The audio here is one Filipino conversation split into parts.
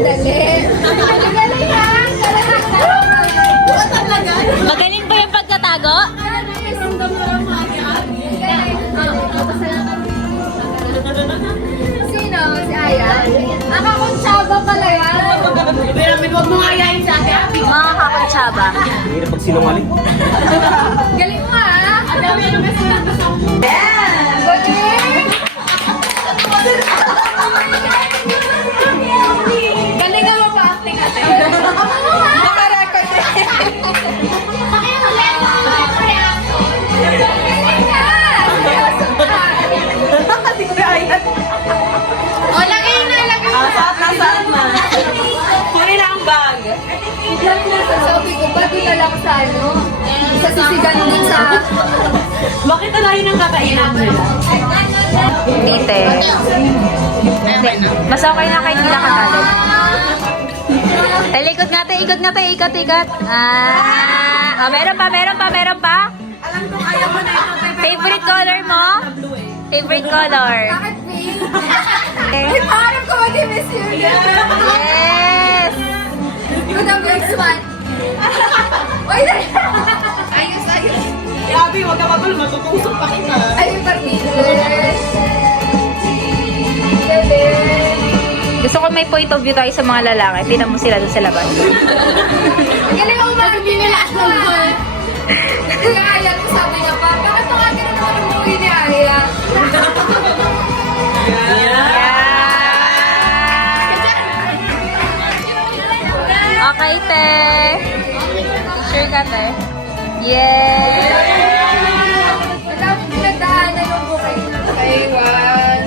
madali. Magaling ha? Magaling ba yung pagkatago? Sino? Si Aya? Nakakonsyaba pala yan. Huwag mo nga yayin sa akin. Mga kakonsyaba. Hirap pag sinungaling. Galing mo ha? Ang dami ano gusto na gusto. Galing! Galing nga mag-acting ate. Naka-record eh. Galing ka! Seryoso ka! Hindi ko yayin. O, lagay na, lagay na. Saat na. Kunin na ang bag. Sabi ko, ba't dito lang sa ano? Sa sisigan din sa... Bakit alahin ang kakainan nila? Tite. Mas okay na kayo hindi nakatalog. Ikot nga tayo, ikot nga tayo, ikot, ikot. Ah, oh, meron pa, meron pa, meron pa? Alam ko kaya mo na ito. Favorite color mo? Favorite color? Bakit pink? Ay, parang ko mag-miss yun. Yes! Good ang next one. Uy, ayos, ayos. Grabe, huwag ka magulo. Matutusok pa kita. Ay, yung particular. Galing. Gusto ko may point of view tayo sa mga lalaki. Tingnan mo sila doon sa labas. Galing ako marami nila ako. Kaya Aya, kung sabi niya pa, bakit ang atin na naman umuwi ni Aya? Okay, te. Sure ka, te? Yes! Madami pinagdaanan yung bukay kay Juan.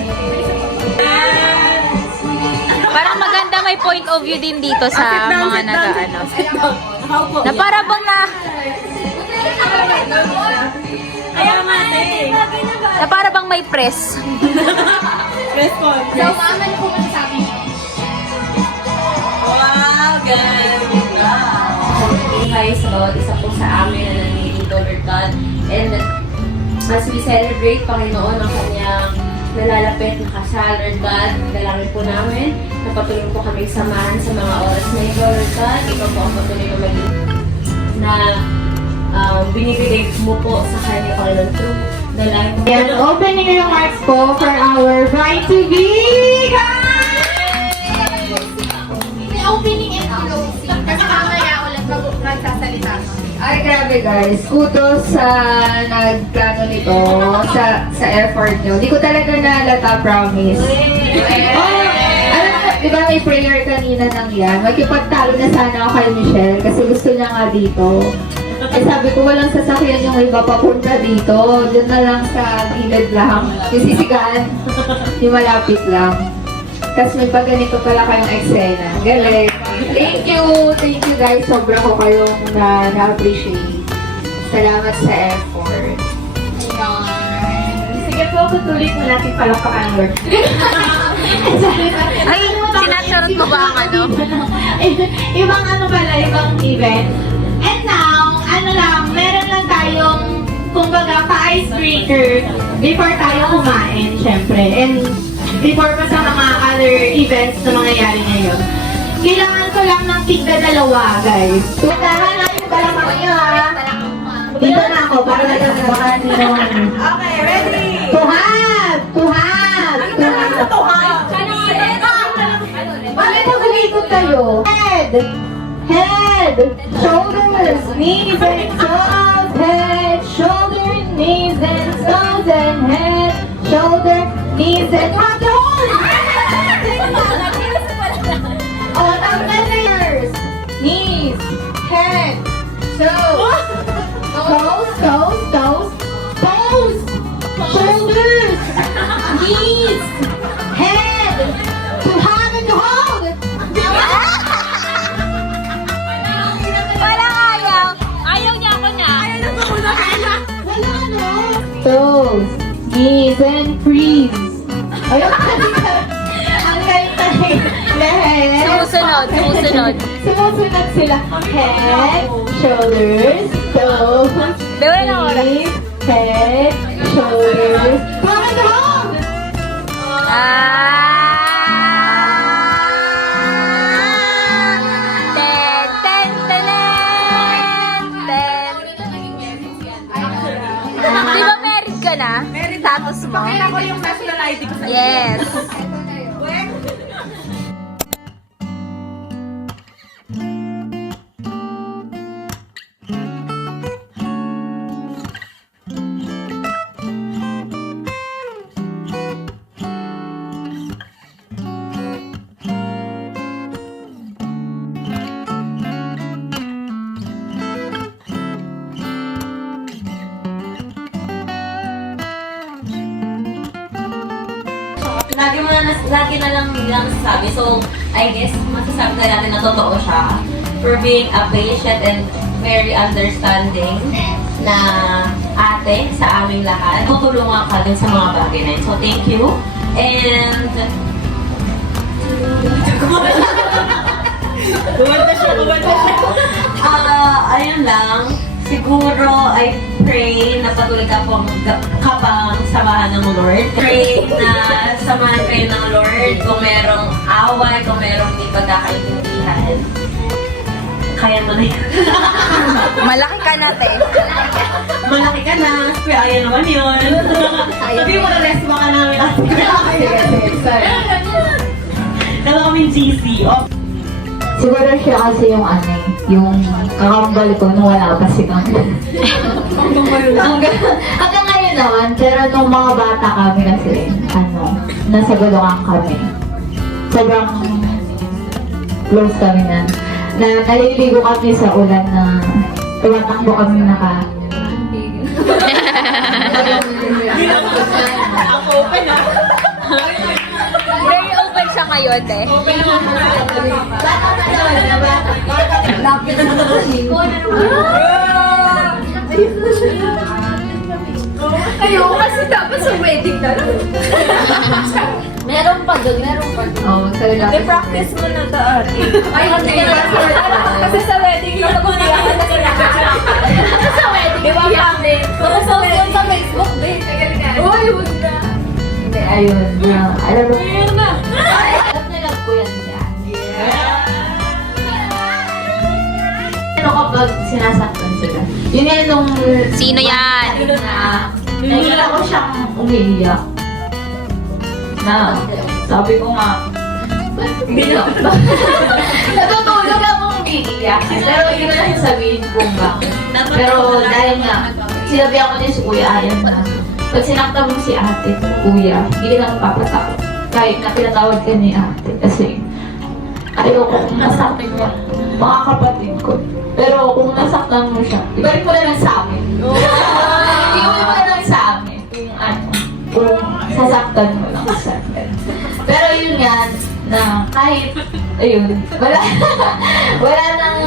Parang maganda may point of view din dito sa mga nag-ano. Nakaupo. Na para bang Kaya nga, eh. na para bang may press. Response. So, mama na pumunta sa akin. Wow, ganda. Buhay sa bawat isa po sa amin na nandito, Lord God. And as we celebrate, Panginoon, ang kanyang nalalapit na kasal, Lord God, dalangin po namin na patuloy po kami samahan sa mga oras na ito, Lord God. Ikaw po ang patuloy na maging na binibigay mo po sa kanya, Panginoon, through the life of And opening remarks po for our bride-to-be, guys! Opening and closing. Kasi mamaya ulit nagsasalita. Ay, grabe guys. Kudos sa nagplano nito, sa effort nyo. Hindi ko talaga nalata, promise. Oh, alam mo, di ba may prayer kanina nang yan? Magkipagtalo na sana ako kay Michelle kasi gusto niya nga dito. Eh sabi ko, walang sasakyan yung iba papunta dito. Doon na lang sa gilid lang. Yung sisigaan, yung malapit lang. Tapos may pag ganito pala kayong eksena. Galing. Thank you guys. Sobra ko kayong na-appreciate. Salamat sa effort. Sige po, tutuloy mo natin palakpakan, Lord. Ay, sinacharot ko ba ang ano? Ibang ano pala, ibang event. And now, ano lang, meron lang tayong, kumbaga, pa-icebreaker before tayo kumain, syempre. And before pa sa mga other events na mangyayari ngayon. Kailangan ko lang ng tigda dalawa, guys. Tuntahan natin pala kayo, ha? Dito na ako, para baka hindi naman. Okay, ready? Tuhad! Tuhad! Tuhad! Bakit mag-ulikot kayo? Head! Head! Shoulders, knees and toes. Head, shoulder, knees and toes. And head, shoulder, knees and toes. Oh, tanggal na yours. Knees, head, toes. Toes, toes, toes. Toes! Shoulders! Knees! Head! To have and to hold! Walang ayaw. Ayaw niya ako na. Wala, no? Toes, knees, and freeze. Ayun, ang galing. Legs. Sumusunod, sumusunod. Sumusunod sila. Head, shoulders, toes, Wala na oras. knees, head, shoulders, have and to hold! Ah! ka na? Status mo? Pakita ko yung national ID ko sa Yes. Lagi na lang nilang sabi. So, I guess, masasabi na natin na totoo siya. For being a patient and very understanding na ate sa aming lahat. Tutulungan ka din sa mga bagay na yun. So, thank you. And, Kumanta siya. ayun lang. Siguro, I pray na patuloy ka pong kabang samahan ng Lord. Pray na samahan kayo ng Lord kung merong away, kung merong di pagkakaintindihan. Kaya mo na yun. Malaki ka natin. Malaki ka na. Kaya ayaw naman yun. Sabi mo na rest baka namin ate. Sorry. Dala kaming GC. Oh. Siguro siya kasi yung yung kakambal ko nung wala pa si Kang. Hanggang ngayon naman, pero nung mga bata kami kasi, nasa Gulungan kami. Sobrang close kami na naliligo kami sa ulan na tumatakbo kami Ang open ah. Very open siya ngayon, eh. Lapit na Kayo, kasi dapat sa wedding na lang. Meron pa doon, meron pa doon. Oo, talaga. I-practice mo na to ate. Ay, hindi na lang. Kasi sa wedding, kapag umiyak ka na Sa wedding, Di ba, iyak Pam? din. Kapag sa wedding, Sa Facebook, din. Uy, huwag na. Hindi, ayun. Alam mo, Ayun na. alam nila ko yan dyan. Ano kapag sinasaktan sila? Yun yan nung... Sino yan? Nakita ko siyang umiiyak. Na, sabi ko nga, natutulog akong umiiyak. Pero hindi ko na sabihin kung bakit. Pero dahil nga, sinabihan ko din si Kuya Ayan na, pag sinaktan mo si ate, kuya, hindi ka na mapapatakot. Kahit na pinatawad ka ni ate. Kasi, ayoko kung nasaktan mo mga kapatid ko. Pero kung nasaktan mo siya, ibalik mo na lang sa amin. Iuwi mo na lang sa amin. Kung sasaktan mo lang sa akin. Pero yun nga, na kahit, ayun, wala nang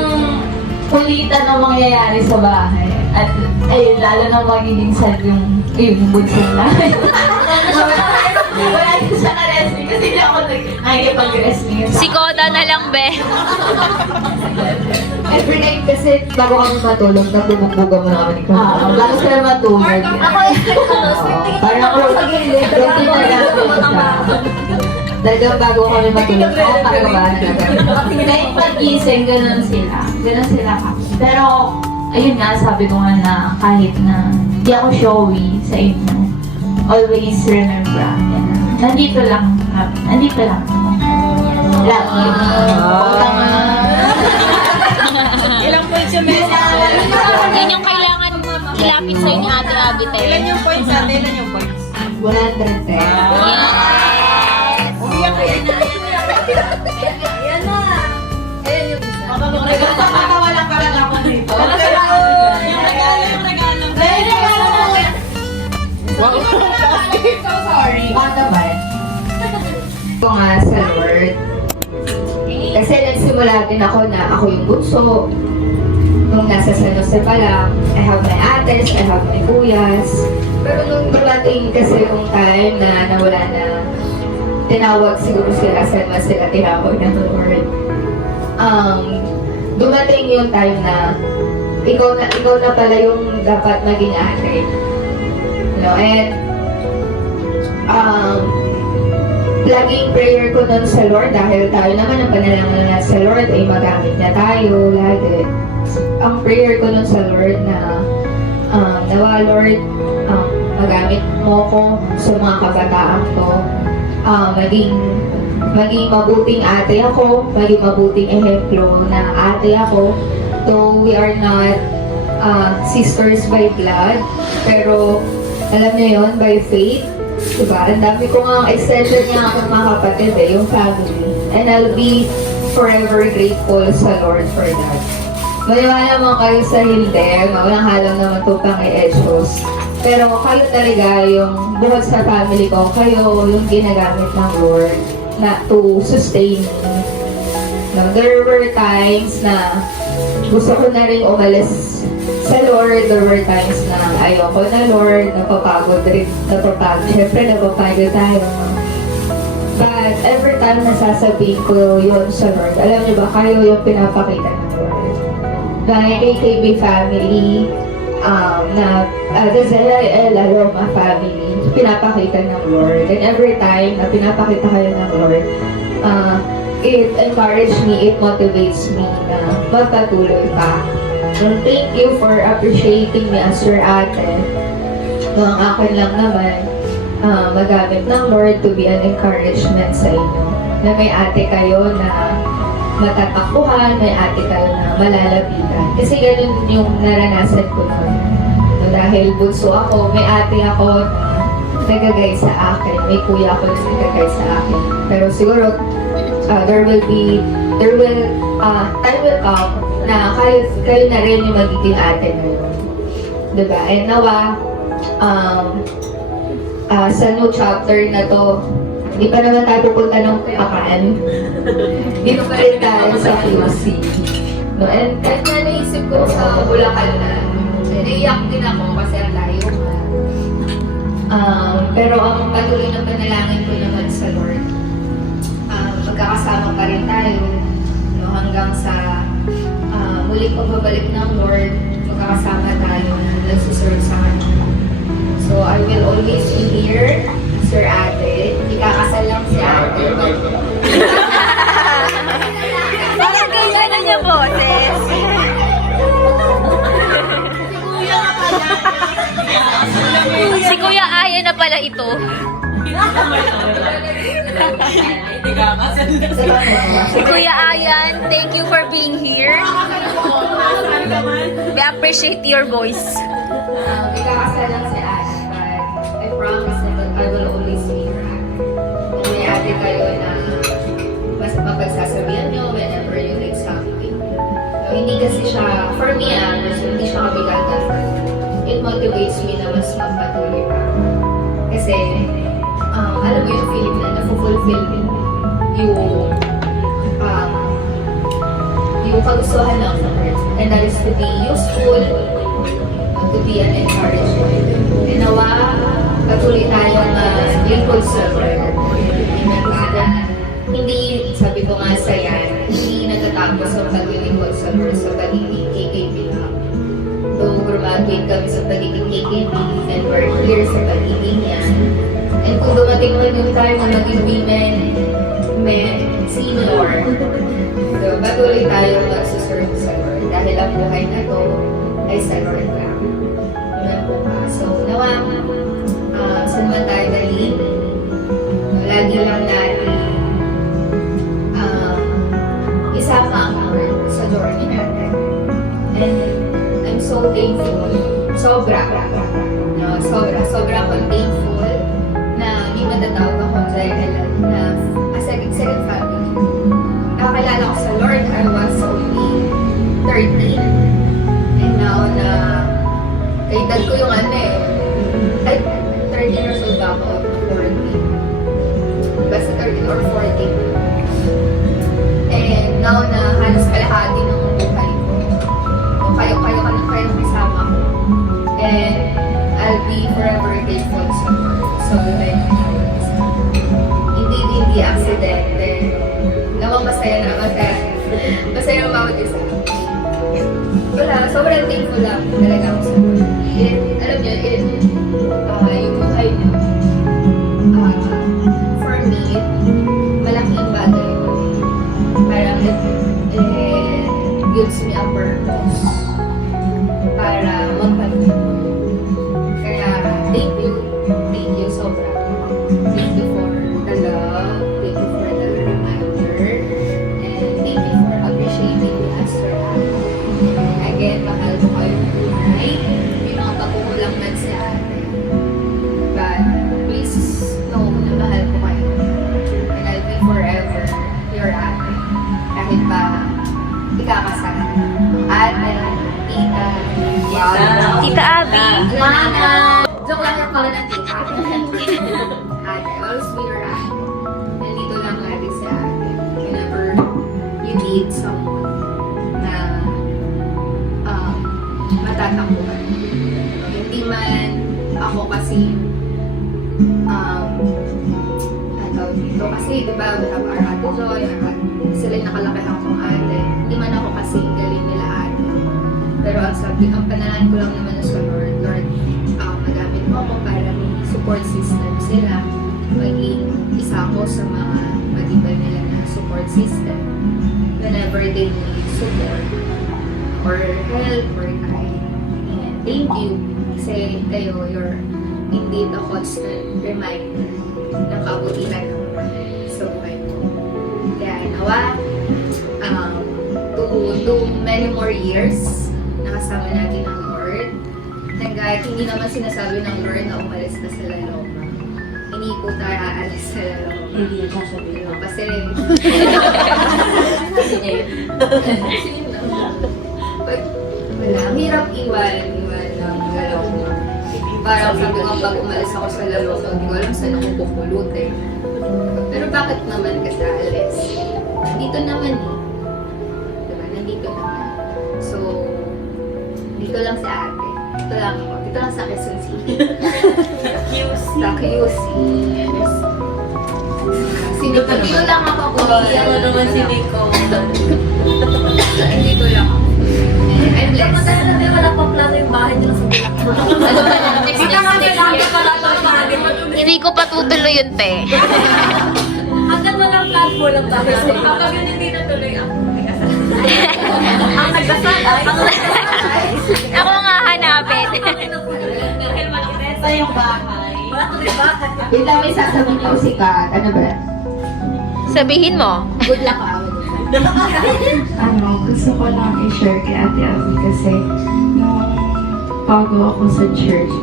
kulitan na mangyayari sa bahay. At, ayun, lalo na magiging sad yung bunso na. Wala din siya na-wrestling kasi hindi ako nakikipag-wrestling. Si Koda na lang, be. Every night kasi bago kami matulog, nagbubugbuga muna kami ni Kama. Bago sila matulog. Ako, Parang ako sa gilid. Talagang bago kami matulog. Ako pagkabahan na gano'n. Kahit pag-gising, gano'n sila. Gano'n sila kami. Pero, ayun nga, sabi ko nga na kahit na hindi ako showy sa inyo, always remember na nandito lang kami. Nandito lang. Lagi. Ilang points yung meron? Yun yung kailangan ilapit sa'yo ni Ate Abby, Ilan yung points ate? Ilan yung points? 110. Umiyak ko yan. Yan na. Ayan yung isa. Nagkakatawa lang ka lang ako dito. Yung regalo, yung regalo. So sorry. Bakit naman? Ito nga sa Lord. Kasi nagsimula din ako na ako yung bunso. Nung nasa San Jose pa lang, I have my ates, I have my kuyas. Pero nung dumating kasi yung time na nawala na, tinawag siguro sila sa sila tinawag ng Lord. Dumating yung time na ikaw na pala yung dapat maging ate. You know, and laging prayer ko nun sa Lord dahil tayo naman ang panalangin na sa Lord ay magamit na tayo lagi. Ang prayer ko nun sa Lord na nawa Lord magamit mo ko sa mga kabataan to. Maging mabuting ate ako, maging mabuting ehemplo na ate ako. Though we are not sisters by blood, pero alam niyo yon, by faith. Diba? Ang dami ko nga extension niya akong mga kapatid yung family. And I'll be forever grateful sa Lord for that. Maniwala naman kayo sa hindi, walang halong naman ito pang i-etos. Pero kayo talaga yung bukod sa family ko, kayo yung ginagamit ng Lord na to sustain me. No, there were times na gusto ko na rin umalis sa Lord. There were times na ayoko na Lord, napapagod rin, Siyempre napapagod tayo. But every time nasasabihin ko yun sa Lord, alam niyo ba, kayo yung pinapakita ng Lord. Dahil KKB family, na the ZIL Aroma family, pinapakita ng Lord. And every time na pinapakita kayo ng Lord, it encourages me, it motivates me na magpatuloy pa. So, thank you for appreciating me as your ate. No, ang akin lang naman, magamit ng Lord to be an encouragement sa inyo. Na may ate kayo na matatakbuhan, may ate kayo na malalapitan. Kasi ganun yung naranasan ko noon. So, dahil bunso ako, may ate ako na nagagay sa akin. May kuya ako na nagagay sa akin. Pero siguro, time will come na kayo na rin yung magiging ate na yun. Diba? And nawa, sa new chapter na to, hindi pa naman tayo pupunta ng Pakaan. Dito pa rin tayo sa QC. No, and kanya naisip ko sa Bulacan na, naiyak din ako kasi ang layo. Pero ang patuloy na panalangin ko naman sa Lord, magkakasama pa rin tayo, no, hanggang sa muling pagbabalik ng Lord, magkakasama tayo na nagsuserve sa Kanya. So, I will always be here, Sir Ate. Ikakasal lang si Ate. Bakit ganyan na niya, boses? Si Kuya Aya na pala ito. Si Kuya Ayan, thank you for being here. We appreciate your voice. Ikakasal lang si Ate, but I promise that I will always be your Ate. Kung may Ate kayo na mas mapagsasabihan nyo whenever you need something. So, hindi kasi siya, for me, hindi siya kabigatan. It motivates me na mas magpatuloy pa. Kasi, alam mo yung feeling na na-fulfill yung kagustuhan ng Lord. And that is to be useful, to be an encouragement. And nawa, patuloy tayo na lingkod sa Lord. Hindi, sabi ko nga sa yan, hindi nagtatapos ang paglilingkod sa Lord sa pagiging KKB lang. Though graduate kami sa pagiging KKB and we're here sa pagiging yan. And kung dumating man yung time na maging women, men, senior, so patuloy tayo magsuserve sa Lord. Dahil ang buhay na to ay sa Lord lang. Yun po pa. So, nawa, saan man tayo dali? Lagi lang natin isama ang Lord sa journey natin. And I'm so thankful. Sobra akong thankful na may matatawag akong Zayla na a second family. Nakakilala ko sa Lord, I was only 13. And now na kay dad ko yung ay 13 years old ba ako? 14. Basta 13 or 14. And now na halos kalahati ng buhay ko. Kayo kasama ko. And I'll be forever grateful sa Lord. So, hindi aksidente. Namang masaya masaya ang bawat isa. Wala, sobrang thankful lang talaga ako sa Lord. Alam niyo, yung buhay niyo, for me, malaking bagay. Parang it gives me a purpose para magpatuloy. Kaya, thank you Tita Abby. Mama! Joke lang yung pala ng tita. Ate, always be your ate. Nandito lang lagi si ate. Whenever you need someone na matatakbuhan. Hindi man ako kasi dito kasi, di ba, we have our ate Joy, sila yung nakalakihan kong ate. Hindi man ako kasi galing nila ate. Pero ang panalangin ko lang naman sa Lord, magamit mo ako para may support system sila. Maging isa ako sa mga matibay nila na support system. Whenever they need support or help or guide. And thank you kasi kayo, you're indeed a constant reminder ng kabutihan ng Lord sa buhay ko. Kaya nawa, to many more years, nakasama natin ang Lord. Hanggang hindi naman sinasabi ng Lord na umalis ka sa Laloma. Hindi po tayo aalis sa Laloma. Hindi na sasabihin. Kasi, but, wala, ang hirap iwan ng Laloma. Parang sabi ko pag umalis ako sa Laloma, hindi ko alam saan ako pupulutin. Pero bakit naman kasi alis? Dito naman eh. Diba? Nandito naman. So, dito lang si ate. Dito lang ako. Dito lang sa Quezon City. Sa QC. Yes. Dito lang ako po. Ano naman si Nico? Dito lang ako. I'm blessed. Wala pang plano yung bahay nila sa Next year. Hindi ko pa tutuloy yun, te. Hanggang walang plan mo lang tayo. Kapag yun hindi natuloy ako. Ang nagdasal ay Ako nga hanapin. dahil makikita yung bahay. Yun lang may sasabihin niyo si Kat. Ano ba? Sabihin mo. Good luck ah. Gusto ko lang i-share kay Ate Abby kasi nung bago ako sa church,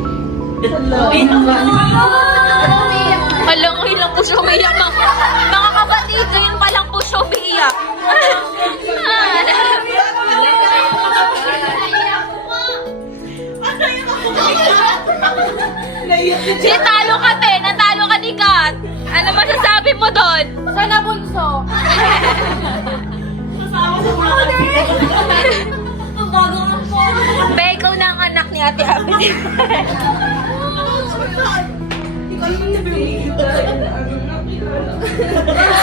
Alam ko, ilang po siya umiyak. Mga kapatid, ngayon pa lang po siya umiyak. Natalo ka, te. Natalo ka ni Kat. Ano masasabi mo doon? Sana bunso. Ang bago nga po. Be, ikaw na ang anak ni Ate Abby.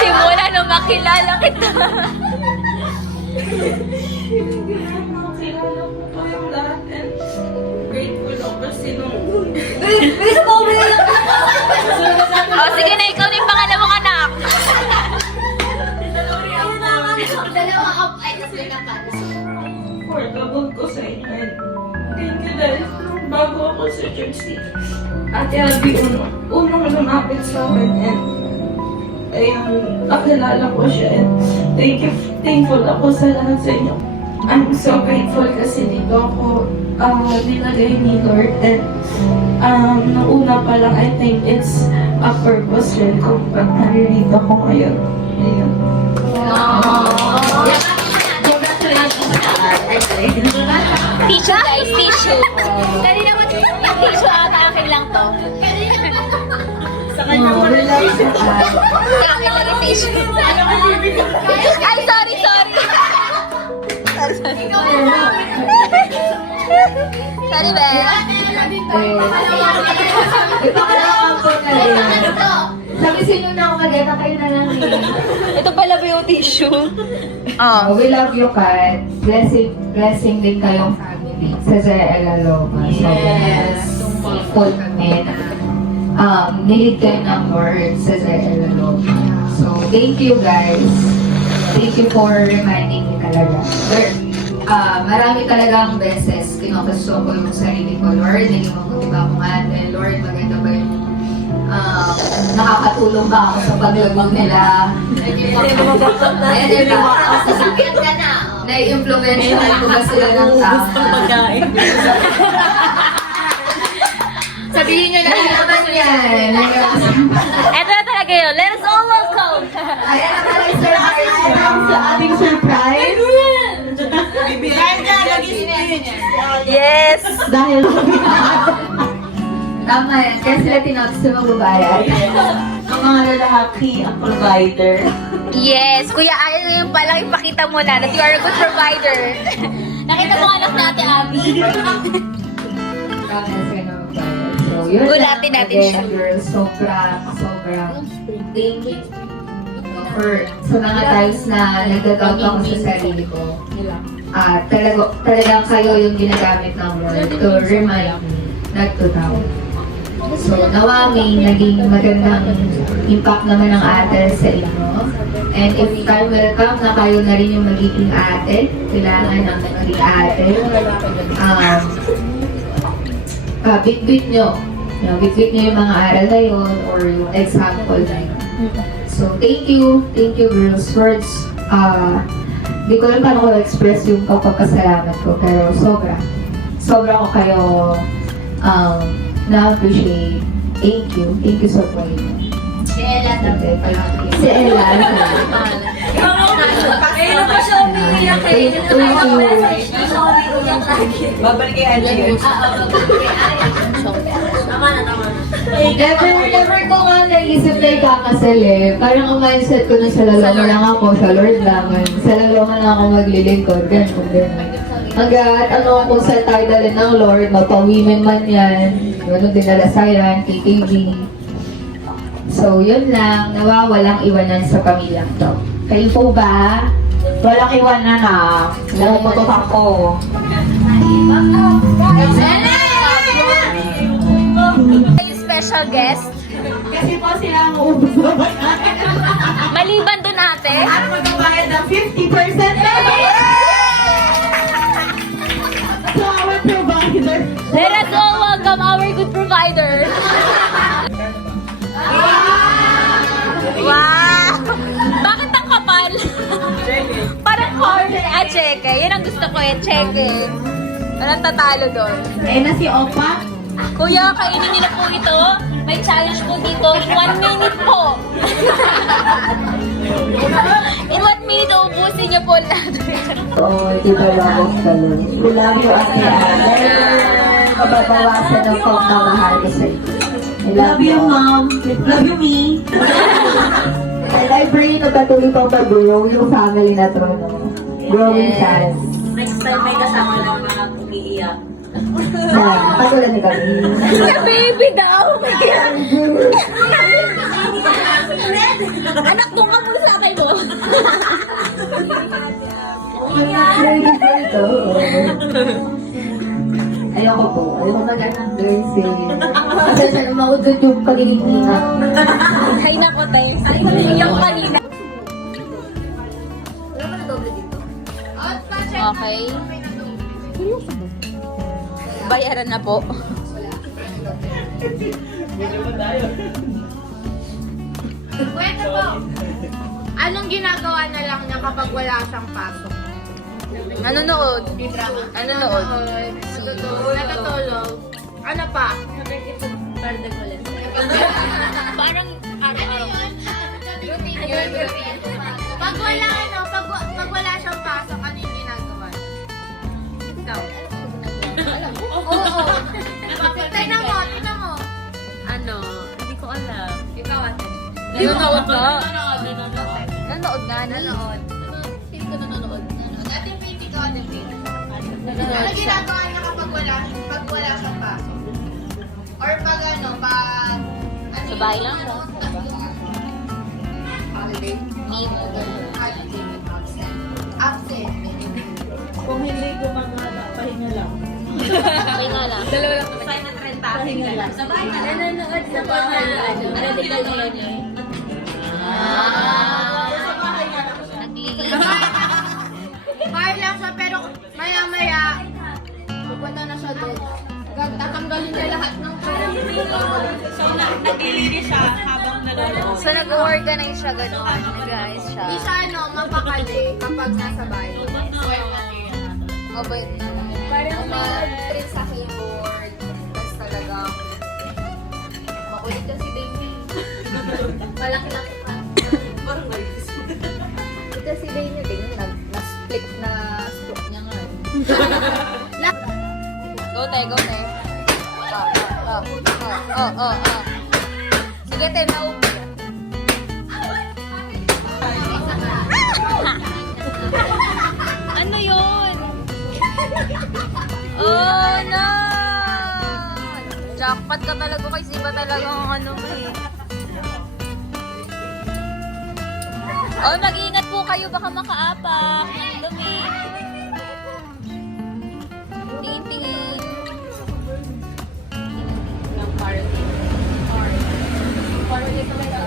Simula nung makilala kita. O, sige na, ikaw na yung pangalawang anak. Dalawang up ay kasi nakat. affordable ko sa inyo. Thank you dahil bago ako sa church si Ate Abby, unang lumapit sa akin and ayun, nakilala ko siya and thankful ako sa lahat sa inyo. I'm so grateful kasi dito ako nilagay ni Lord and nung una pa lang I think it's a purpose rin kung ba't naririto ako ngayon. Ayun. Tissue guys, tissue. Kanina mo, yung tissue ata akin lang to. Sa kanya mo rin lang. Sa akin lang yung tissue. Ay, sorry. Sorry, be. Ito ka lang po na rin. Sabi sino na ako maganda, kayo na lang eh. Ito pala ba yung tissue? We love you, Kat. Blessing din kayong family sa Zara Loma. So, thankful kami na nilid kayo ng word sa Zara Loma. So, thank you guys. Thank you for reminding me talaga. Marami talagang beses kinukusto ko yung sarili ko, Lord. Niliwan ko diba akong ate, Lord, maganda ba yung nakakatulong ba ako sa paglabang nila? Ayan, diba? Sasakyan ka na. Na-influensyahan ko ba sila ng tao? Pagkain. Sabihin nyo na ano naman yan. Ito na talaga yun. Let us all welcome. Ayan na pala yung surprise sa ating surprise. Bibigyan ka, nag-spin. Yes! Dahil tama yan. Kaya sila tinawag sa magbabayad. Ang mga lalaki, ang provider. Yes! Kuya, ayun yung palang ipakita mo na that you are a good provider. Nakita mo anak natin, Abby. Tama yan sila magbabayad. So, yun Gulatin lang. natin Again, siya. girls, sobrang thank you for sa mga times na nagdadoubt ako sa sarili ko. Talagang kayo yung ginagamit ng Lord to remind me not to doubt. So, nawa may naging magandang impact naman ng ate sa inyo. And if time will come na kayo na rin yung magiging ate, kailangan ng magiging ate, bitbit nyo. Bitbit nyo yung mga aral na yun or yung example na yun. So, thank you girls. Words, di ko lang paano ko express yung pagpapasalamat ko, pero sobra ko kayo na-appreciate. Thank you so much. Si Ella. Si Ella. Kaya pa siya umiiyak eh. Thank you. Siya umiiyak lagi. Babalik kay Angie. Tama na. Never ko nga naisip na ikakasal eh. Parang ang mindset ko na sa laloma lang ako, sa Lord lang. Sa laloma lang ako maglilingkod. Ganun. Hanggat kung saan tayo dalhin ng Lord, mapa-women man yan. Ganun din nala Siren, KKB. So, yun lang. Nawawalang iwanan sa pamilyang to. Kayo po ba? Walang iwanan na. Pumuputok ako. Yung special guest. Kasi po sila ang uubos. Maliban doon ate. At magbabayad ng 50% na. So, our provider. Let us all welcome our good provider. Wow! Bakit ang kapal? Parang corner. Cheke. Yan ang gusto ko eh. Cheke. Walang tatalo doon. Na si Opa. Kuya, kainin niyo na po ito. May challenge po dito. In 1 minute po. In 1 minute, ubusin niyo po lahat. Oo, di ba lang sa Lord? We love you, Ate Ate. Kababawasan ng pagmamahal ko sa iyo. I love you, Mom. Love you, me. And I pray na patuloy pang mag-grow yung family na to, no? Growing chance. Next time may kasama ng mga umiiyak. Patuloy ni kami. Baby daw. Anak, doon ka muna sa akin mo. Ayoko po. Ayoko mag-anong girls eh. Kasi sana maudod yung pagiging ina. Hay nako, te. Yung kanina. Okay. Bayaran na po. Kwento po. Anong ginagawa na lang niya kapag wala siyang pasok? Nanonood. Nanonood. Natutulog. Ano pa? Parang araw-araw. Routine yun. Pag wala pag wala siyang pasok, ano yung ginagawa niya? Ikaw. Oo. Tignan mo. Ano? Hindi ko alam. Ikaw ate. Nanonood ka? Nanonood nga. Nanonood. Sino ka nanonood? Ate Pete, ikaw ate Pete. Ano Nanonood siya. ginagawa niya kapag wala siyang pasok? Or pag Sa bahay lang po. holiday? Meet. Absent. Kung hindi gumagana, pahinga lang. Okay nga lang. Dalawa lang naman. Sign na 30. Pahinga lang. Sabay na. Nanonood sa bahay. Medical na yan eh. Bahay lang siya, pero maya-maya, pupunta na siya doon. Tatanggalin niya lahat ng Naglilinis siya habang nanonood. So, nag-organize siya gano'n. Nag-ayos siya. Di siya, mapakali kapag nasa bahay. Mabait. Parang mag-trip sa keyboard. Tapos talagang makulit kasi baby. Malaki-laki pa. Parang may Kasi baby din, na-split na stroke niya nga. Go, te, go, te. Oh. Sige, te, naupo. Ano yun? Oh, no! Jackpot ka talaga kasi iba talaga ang ano mo eh. Oh, mag-ingat po kayo. Baka makaapak. Ang dumi. Tingin-tingin. Ng party. Party pa kayo.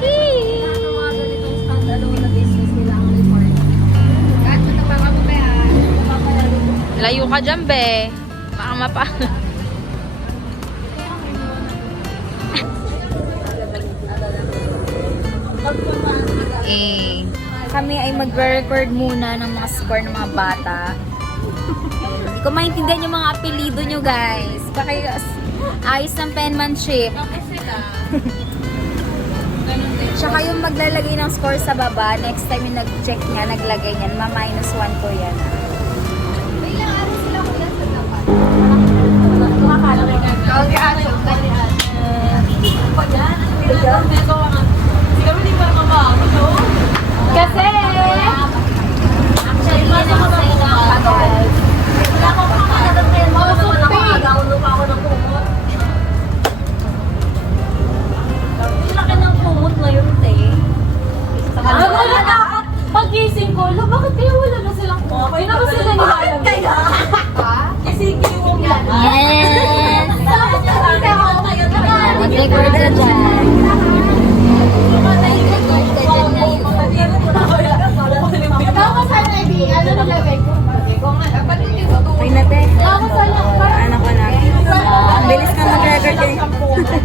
Mga ganitong standalone na business kailangan report. Kahit ito pa kamo kaya. Layo ka dyan, be. Baka mapa. Kami ay magre-record muna ng mga score ng mga bata. Hindi ko maintindihan yung mga apelido nyo, guys. Ayos ng penmanship. Tsaka yung maglalagay ng score sa baba, next time yung nag-check niya, naglagay niyan, ma-minus 1 ko yan. Ilang araw sila kuya sa dapat? Okay, aso. Kasi, Actually, yun ang sa'yo na guys. Wala ko makakalagan kayo. Nakakagaulo pa ako ng kumot. Ang laki ng kumot ngayon, te. Wala na ako. Pag-gising ko, bakit kaya wala na silang okay? Na ba sila nilalagay? Kaya? Kasi kiwong yan. yes! Tapos Mag-record ka dyan. Mag-record ka dyan ngayon. Ako sana hindi, ano nalagay ko? Okay na, te. Ako sana, parang Ano ko na? Bilis ka mag-record kayo.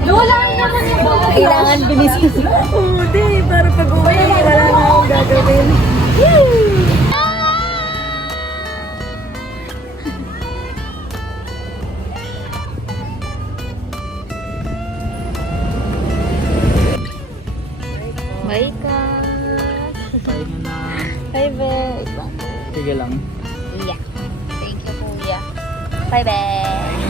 wala naman yung Kailangan bilis ka. Oo, di. Para pag-uwi, wala na akong gagawin. Bye ka. Bye, babe. Sige lang. Yeah. Thank you, kuya. Bye, babe.